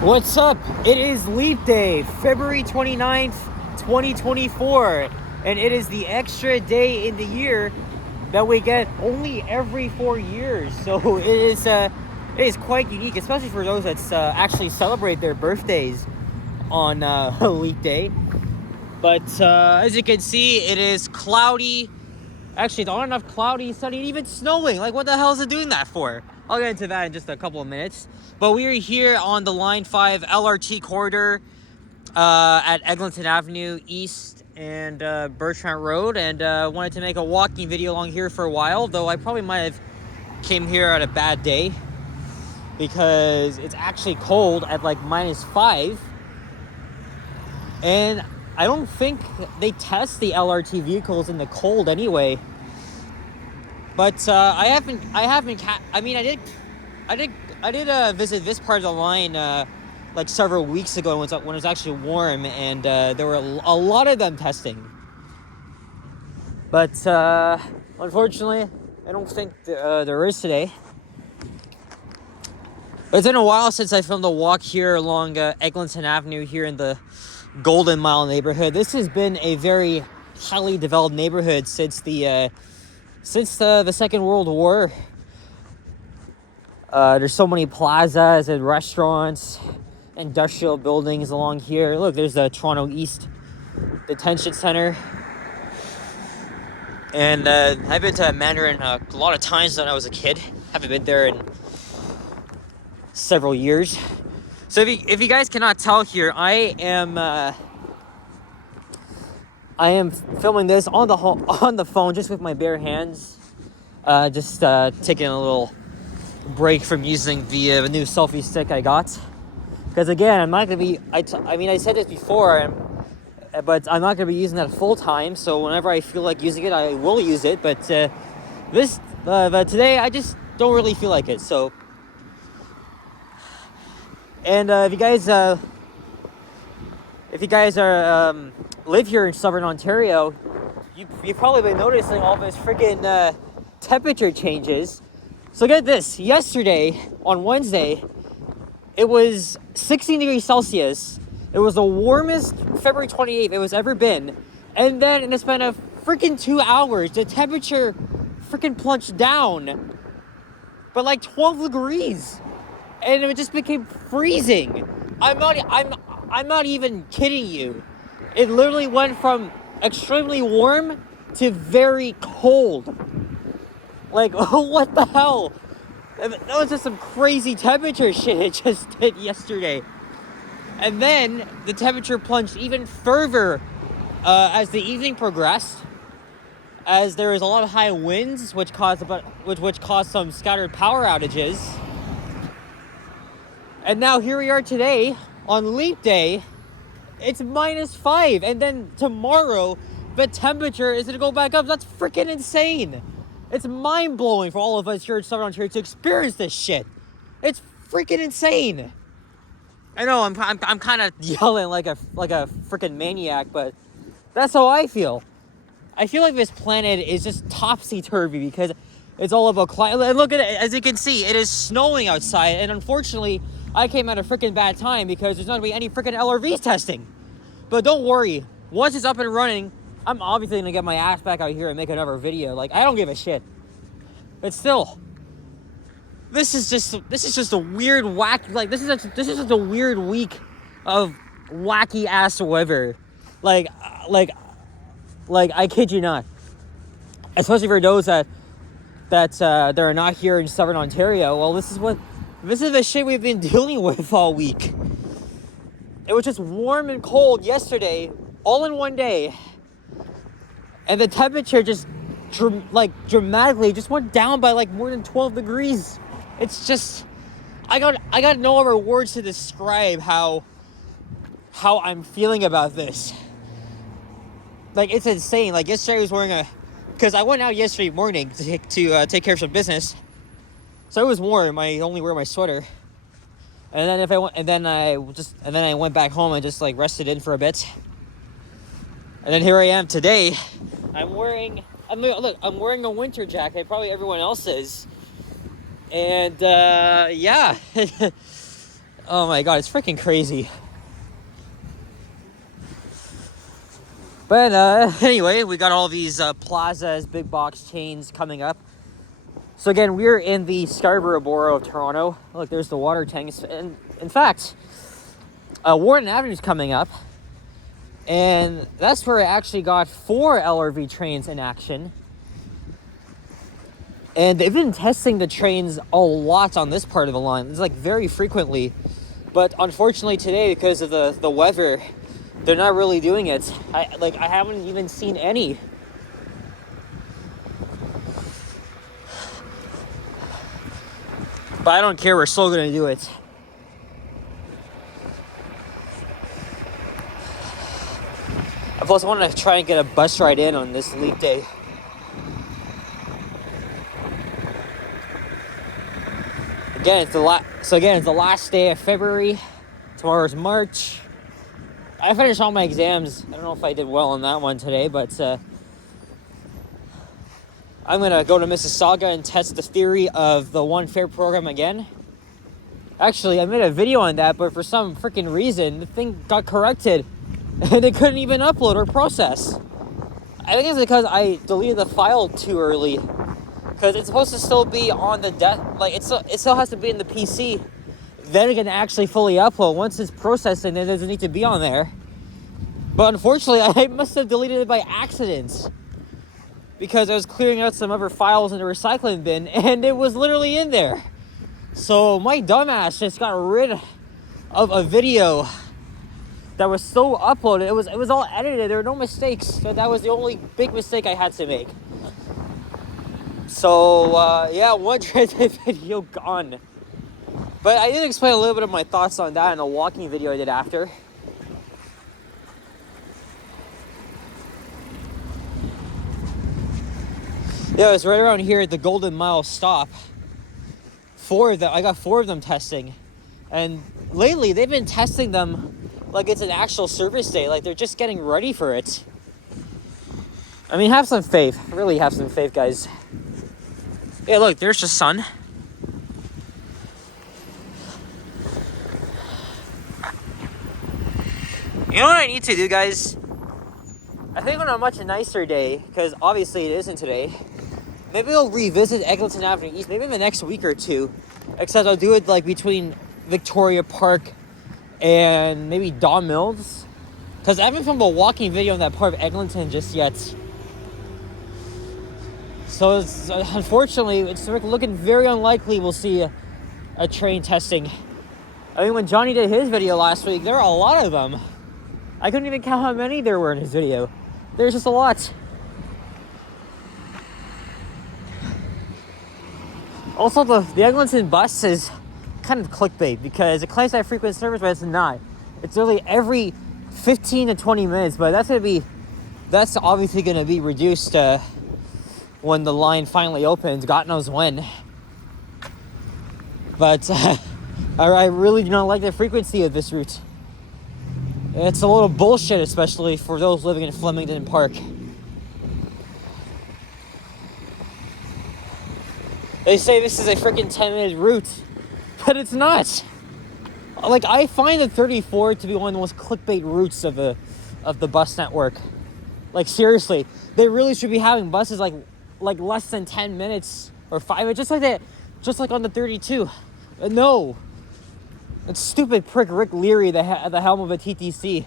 What's up? It is Leap Day, February 29th, 2024, and it is the extra day in the year that we get only every 4 years. So it is quite unique, especially for those that actually celebrate their birthdays on Leap Day. But as you can see, it is cloudy. Actually, it's not enough cloudy, sunny, and even snowing. Like, what the hell is it doing that for? I'll get into that in just a couple of minutes. But we are here on the Line 5 LRT corridor at Eglinton Avenue East and Birchmount Road. And wanted to make a walking video along here for a while, though I probably might have came here at a bad day because it's actually cold at like -5. And I don't think they test the LRT vehicles in the cold anyway. But I did visit this part of the line like several weeks ago when it was actually warm, and there were a lot of them testing. But unfortunately, I don't think there is today. But it's been a while since I filmed a walk here along Eglinton Avenue here in the Golden Mile neighborhood. This has been a very highly developed neighborhood since the Second World War. There's so many plazas and restaurants, industrial buildings along here. Look, there's the Toronto East Detention Center. And I've been to Mandarin a lot of times when I was a kid. Haven't been there in several years. So if you guys cannot tell here, I am filming this on the phone just with my bare hands. Just taking a little break from using the new selfie stick I got. Because again, I'm not gonna be. I said this before, but I'm not gonna be using that full time. So whenever I feel like using it, I will use it. But today I just don't really feel like it. So. And if you guys live here in Southern Ontario, you've probably been noticing all this freaking temperature changes. So get this: yesterday on Wednesday, it was 16 degrees Celsius. It was the warmest February 28th it was ever been, and then in the span of freaking 2 hours, the temperature freaking plunged down by like 12 degrees. And it just became freezing. I'm not even kidding you. It literally went from extremely warm to very cold. Like, what the hell? That was just some crazy temperature shit it just did yesterday. And then the temperature plunged even further as the evening progressed, as there was a lot of high winds, which caused some scattered power outages. And now here we are today on Leap Day. It's -5, and then tomorrow the temperature is gonna go back up. That's freaking insane. It's mind-blowing for all of us here in Southern Ontario to experience this shit. It's freaking insane. I know I'm kind of yelling like a freaking maniac, but that's how I feel. I feel like this planet is just topsy-turvy because it's all about climate. And look at it, as you can see, it is snowing outside, and unfortunately, I came at a freaking bad time because there's not gonna be any freaking LRVs testing. But don't worry, once it's up and running, I'm obviously gonna get my ass back out here and make another video. Like, I don't give a shit. But still, this is just a weird this is just a weird week of wacky ass weather. Like I kid you not. Especially for those that are not here in Southern Ontario. Well, this is the shit we've been dealing with all week. It was just warm and cold yesterday, all in one day. And the temperature just dramatically just went down by like more than 12 degrees. It's just, I got no other words to describe how I'm feeling about this. Like, it's insane. Like, yesterday I was wearing because I went out yesterday morning to take care of some business. So it was warm. I only wear my sweater. And then I went back home and just like rested in for a bit. And then here I am today. I'm wearing a winter jacket. Probably everyone else is. And yeah, Oh my god, it's freaking crazy. But anyway, we got all these plazas, big box chains coming up. So again, we're in the Scarborough borough of Toronto. Look, there's the water tanks. And in fact, Warden Avenue's coming up. And that's where I actually got 4 LRV trains in action. And they've been testing the trains a lot on this part of the line. It's like very frequently. But unfortunately today, because of the weather, they're not really doing it. I haven't even seen any. But I don't care, we're still gonna do it. Plus, I want to try and get a bus ride in on this leap day. Again, it's the last day of February. Tomorrow's March. I finished all my exams. I don't know if I did well on that one today, but I'm gonna go to Mississauga and test the theory of the One Fare program again. Actually, I made a video on that, but for some freaking reason, the thing got corrected. And it couldn't even upload or process. I think it's because I deleted the file too early. Because it's supposed to still be on the it still has to be in the PC. Then it can actually fully upload. Once it's processing, then it doesn't need to be on there. But unfortunately, I must have deleted it by accident. Because I was clearing out some other files in the recycling bin, and it was literally in there. So my dumbass just got rid of a video that was so uploaded. It was all edited. There were no mistakes. So that was the only big mistake I had to make. So yeah, one transit video gone. But I did explain a little bit of my thoughts on that in a walking video I did after. Yeah, it was right around here at the Golden Mile stop. I got 4 of them testing. And lately they've been testing them like it's an actual service day, like they're just getting ready for it. I mean, have some faith. Really have some faith, guys. Hey, look, there's the sun. You know what I need to do, guys? I think on a much nicer day, because obviously it isn't today, maybe I'll revisit Eglinton Avenue East, maybe in the next week or two. Except I'll do it like between Victoria Park and maybe Don Mills, because I haven't filmed a walking video in that part of Eglinton just yet. So unfortunately, it's looking very unlikely we'll see a train testing. I mean, when Johnny did his video last week, there were a lot of them. I couldn't even count how many there were in his video. There's just a lot. Also, the Eglinton bus is kind of clickbait because it claims to have frequent service, but it's not. It's really every 15 to 20 minutes, but that's obviously going to be reduced when the line finally opens. God knows when. But I really do not like the frequency of this route. It's a little bullshit, especially for those living in Flemington Park. They say this is a freaking 10-minute route, but it's not. Like, I find the 34 to be one of the most clickbait routes of the bus network. Like, seriously, they really should be having buses like less than 10 minutes or 5 minutes, just like that, just like on the 32. No, it's stupid prick Rick Leary, the helm of a TTC.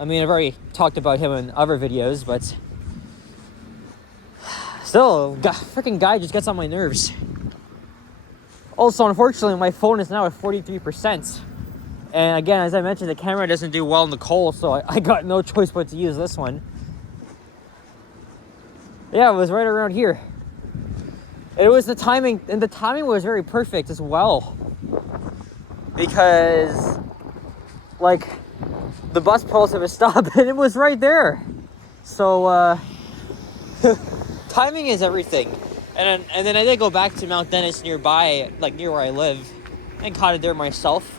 I mean, I've already talked about him in other videos, but still, freaking guy just gets on my nerves. Also, unfortunately, my phone is now at 43%. And again, as I mentioned, the camera doesn't do well in the cold, so I got no choice but to use this one. Yeah, it was right around here. It was the timing, and the timing was very perfect as well. Because, like, the bus pulls have a stop, and it was right there. So, timing is everything. And then I did go back to Mount Dennis nearby, like near where I live, and caught it there myself.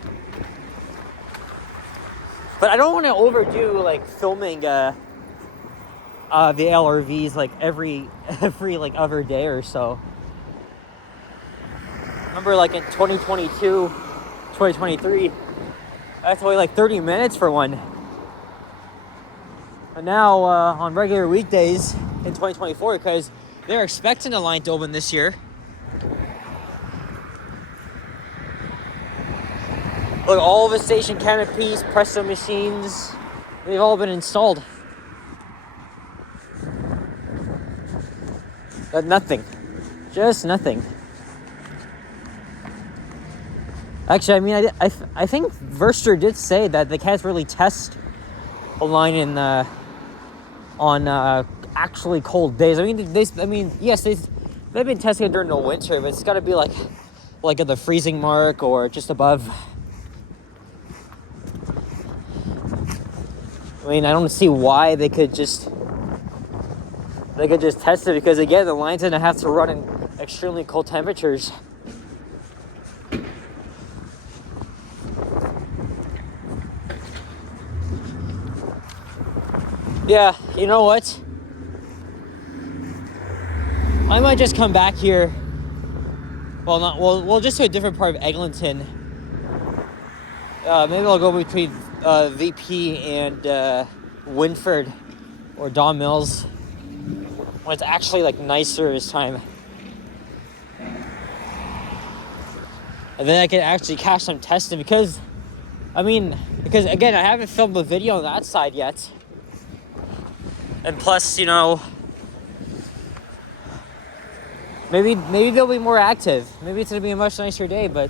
But I don't want to overdo like filming the LRVs like every like other day or so. Remember, like in 2022, 2023, that's only like 30 minutes for one. And now on regular weekdays in 2024, because they're expecting the line to open this year. Look, all of the station canopies, presso machines, they've all been installed. But nothing. Just nothing. Actually, I mean, I think Verster did say that they can't really test a line in on actually cold days. I mean, yes, they've been testing it during the winter, but it's got to be like at the freezing mark or just above. I mean, I don't see why they could just test it, because again, the line's gonna have to run in extremely cold temperatures. Yeah, you know what? I might just come back here. Well, just to a different part of Eglinton. Maybe I'll go between VP and Winford or Don Mills when it's actually like nicer this time. And then I can actually catch some testing, because again, I haven't filmed a video on that side yet. And plus, you know, maybe they'll be more active. Maybe it's gonna be a much nicer day, but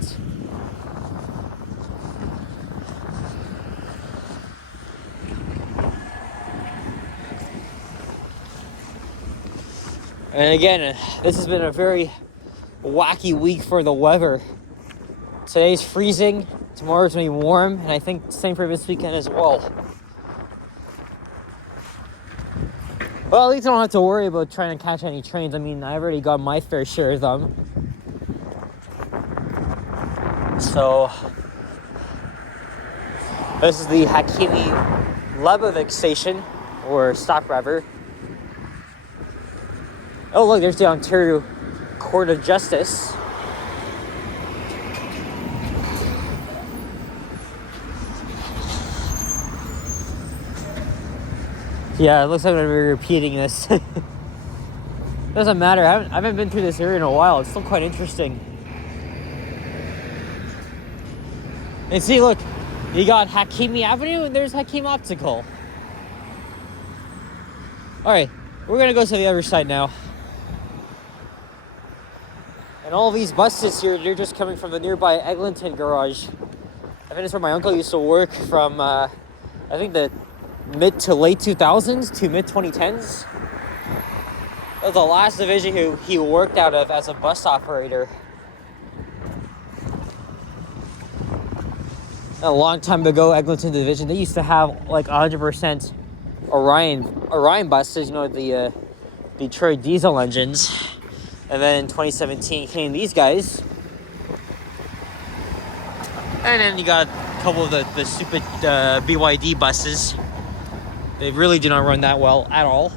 and again, this has been a very wacky week for the weather. Today's freezing, tomorrow's gonna be warm, and I think the same for this weekend as well. Well, at least I don't have to worry about trying to catch any trains. I mean, I already got my fair share of them. So, this is the Hakimi Lebovic station, or stop rather. Oh, look, there's the Ontario Court of Justice. Yeah, it looks like I'm going to be repeating this. Doesn't matter. I haven't been through this area in a while. It's still quite interesting. And see, look, you got Hakimi Avenue and there's Hakim Optical. Alright, we're going to go to the other side now. And all these buses here, they're just coming from the nearby Eglinton garage. I think it's where my uncle used to work from, I think the mid to late 2000s to mid 2010s. That was the last division he worked out of as a bus operator. A long time ago, Eglinton division, they used to have like 100% Orion buses, you know, the Detroit diesel engines. And then in 2017 came these guys. And then you got a couple of the stupid BYD buses. They really do not run that well at all.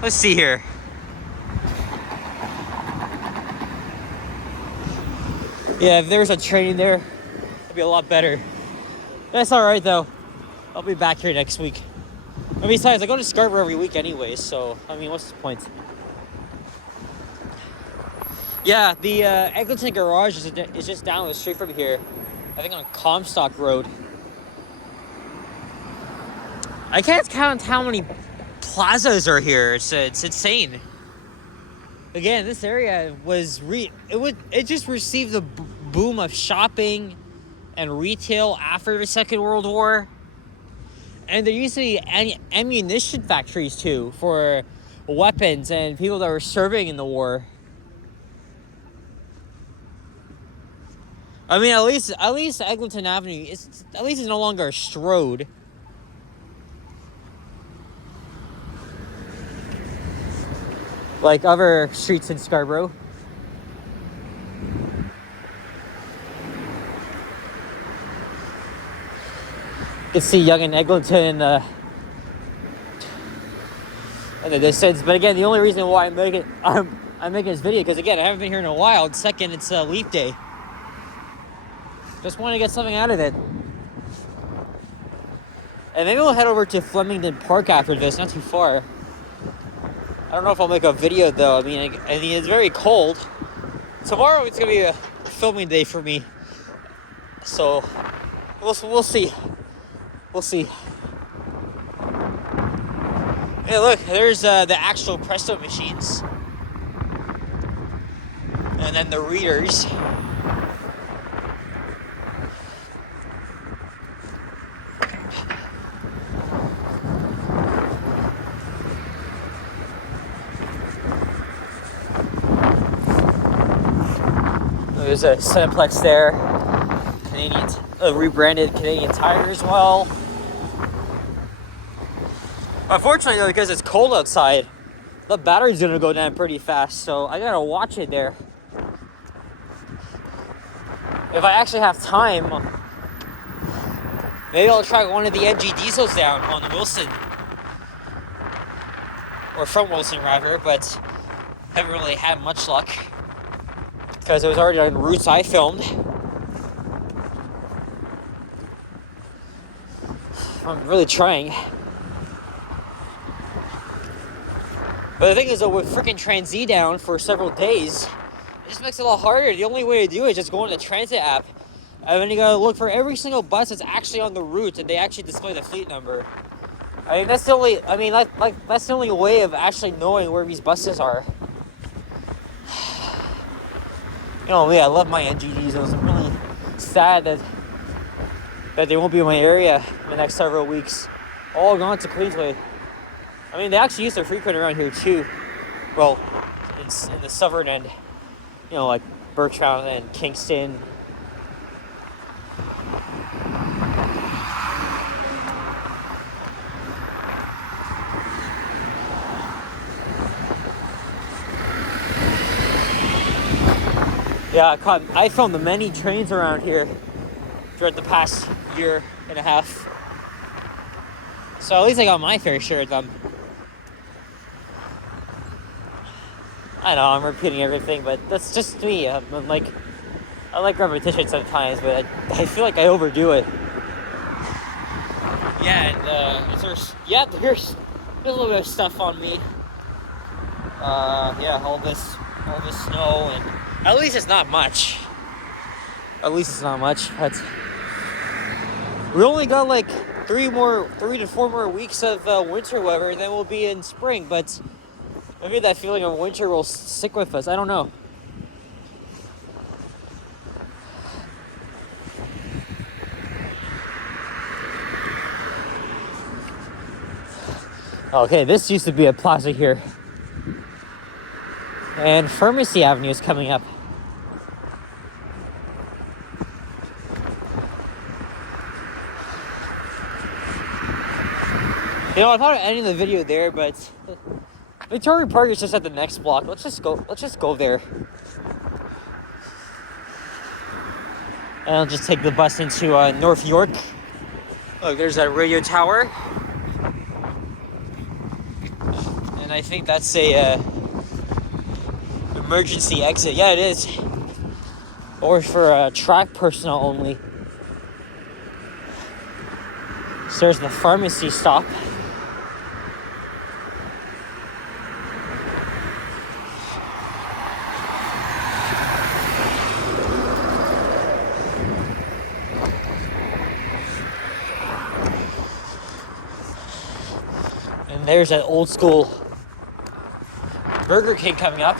Let's see here. Yeah, if there was a train there, it'd be a lot better. That's alright though. I'll be back here next week. And besides, I go to Scarborough every week anyways, so, I mean, what's the point? Yeah, the Eglinton garage is just down the street from here. I think on Comstock Road. I can't count how many plazas are here. It's insane. Again, this area it just received the boom of shopping and retail after the Second World War. And there used to be ammunition factories too for weapons and people that were serving in the war. I mean, at least Eglinton Avenue is no longer a Strode. Like other streets in Scarborough. You can see Yonge and Eglinton in the distance. But again, the only reason why I'm I'm making this video because, again, I haven't been here in a while. And second, it's leap day. Just want to get something out of it. And maybe we'll head over to Flemington Park after this, not too far. I don't know if I'll make a video, though. I mean, it's very cold. Tomorrow, it's going to be a filming day for me. So, we'll see. We'll see. Hey, look, there's the actual Presto machines. And then the readers. There's a Cineplex there. Rebranded Canadian Tire as well. Unfortunately, though, because it's cold outside, the battery's gonna go down pretty fast, so I gotta watch it there. If I actually have time, maybe I'll try one of the MG diesels down on Wilson. Or from Wilson, rather, but haven't really had much luck. Because it was already on routes I filmed. I'm really trying. But the thing is, though, with freaking Transit down for several days, it just makes it a lot harder. The only way to do it is just go on the Transit app. And then you gotta look for every single bus that's actually on the route, and they actually display the fleet number. I mean, that's the only, that's the only way of actually knowing where these buses are. You know me, I love my NG diesels. I'm really sad that they won't be in my area in the next several weeks. All gone to Queensway. I mean, they actually use their frequent around here too. Well, in the southern end, you know, like Birchmount and Kingston. Yeah, I filmed the many trains around here throughout the past year and a half. So at least I got my fair share of them. I know I'm repeating everything, but that's just me. I like repetition sometimes, but I feel like I overdo it. Yeah, and there's a little bit of stuff on me. Yeah, all this snow, and at least it's not much. But we only got like 3 to 4 more weeks of winter weather, and then we'll be in spring. But maybe that feeling of winter will stick with us. I don't know. Okay, this used to be a plaza here. And Pharmacy Avenue is coming up. You know, I thought of ending the video there, but Victoria Park is just at the next block. Let's just go there. And I'll just take the bus into North York. Look, there's that radio tower. And I think that's a emergency exit. Yeah, it is. Or for track personnel only. So there's the pharmacy stop. And there's that old school Burger King coming up.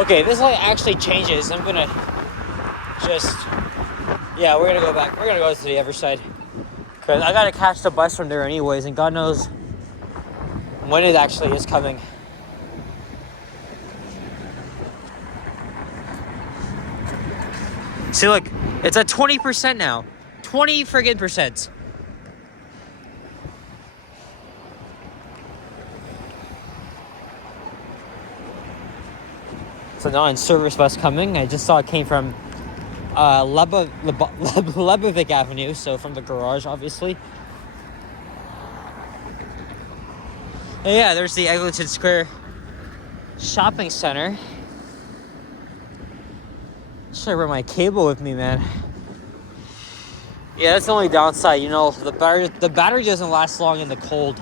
Okay, this light actually changes. I'm gonna just, yeah, we're gonna go back. We're gonna go to the other side. Cause I gotta catch the bus from there anyways, and God knows when it actually is coming. See, look, it's at 20% now. 20 friggin' percent. So non-service bus coming. I just saw it came from Lebovic Avenue, so from the garage, obviously. And yeah, there's the Eglinton Square Shopping Center. Should I bring my cable with me, man? Yeah, that's the only downside. You know, the battery doesn't last long in the cold.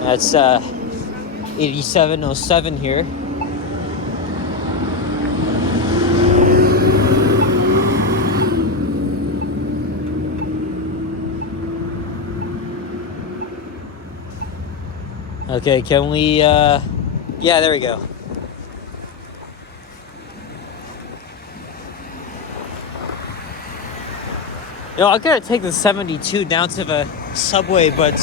That's 8707 here. Okay, can we yeah, there we go. You know, I gotta take the 72 down to the subway, but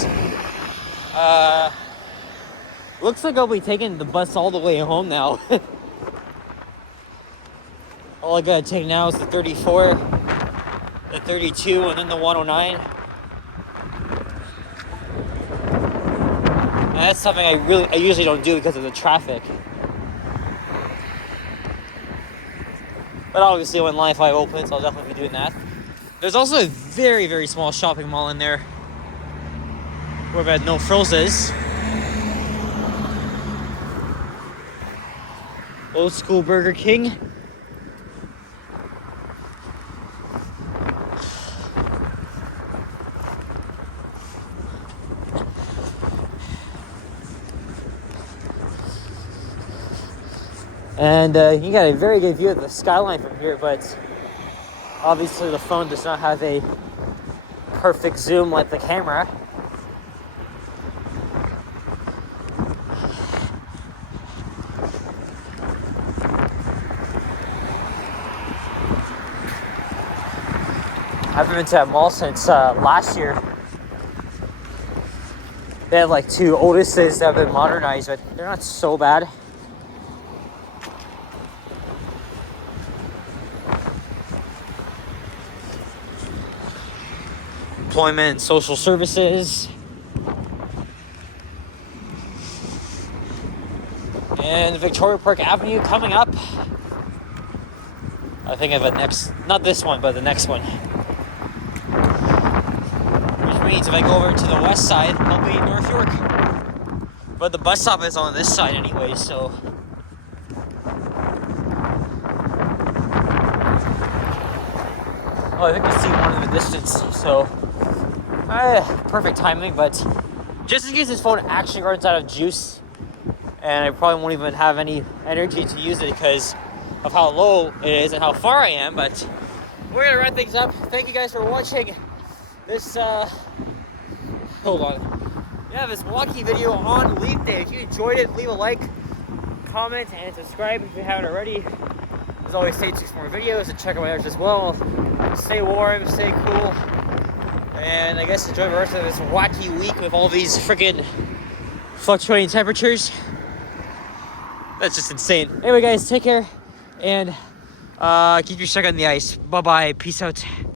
looks like I'll be taking the bus all the way home now. All I gotta take now is the 34, the 32, and then the 109. And that's something I usually don't do because of the traffic. But obviously when Line 5 opens, I'll definitely be doing that. There's also a very, very small shopping mall in there where that No Frills is. Old school Burger King. And you got a very good view of the skyline from here, but obviously the phone does not have a perfect zoom like the camera. I haven't been to that mall since last year. They have like 2 Otises that have been modernized, but they're not so bad. Employment and social services. And Victoria Park Avenue coming up. I think of the next, not this one, but the next one. Which means if I go over to the west side, I'll be in North York. But the bus stop is on this side anyway, so. Oh, I think I see one in the distance, so. Perfect timing, but just in case this phone actually runs out of juice, and I probably won't even have any energy to use it because of how low it is and how far I am, but we're gonna wrap things up. Thank you guys for watching this, hold on. Yeah, this walkie video on Leap Day. If you enjoyed it, leave a like, comment, and subscribe if you haven't already. As always, stay tuned for more videos and check out my others as well. Stay warm, stay cool. And I guess enjoy the rest of this wacky week with all these freaking fluctuating temperatures. That's just insane. Anyway, guys, take care and keep your stick on the ice. Bye-bye. Peace out.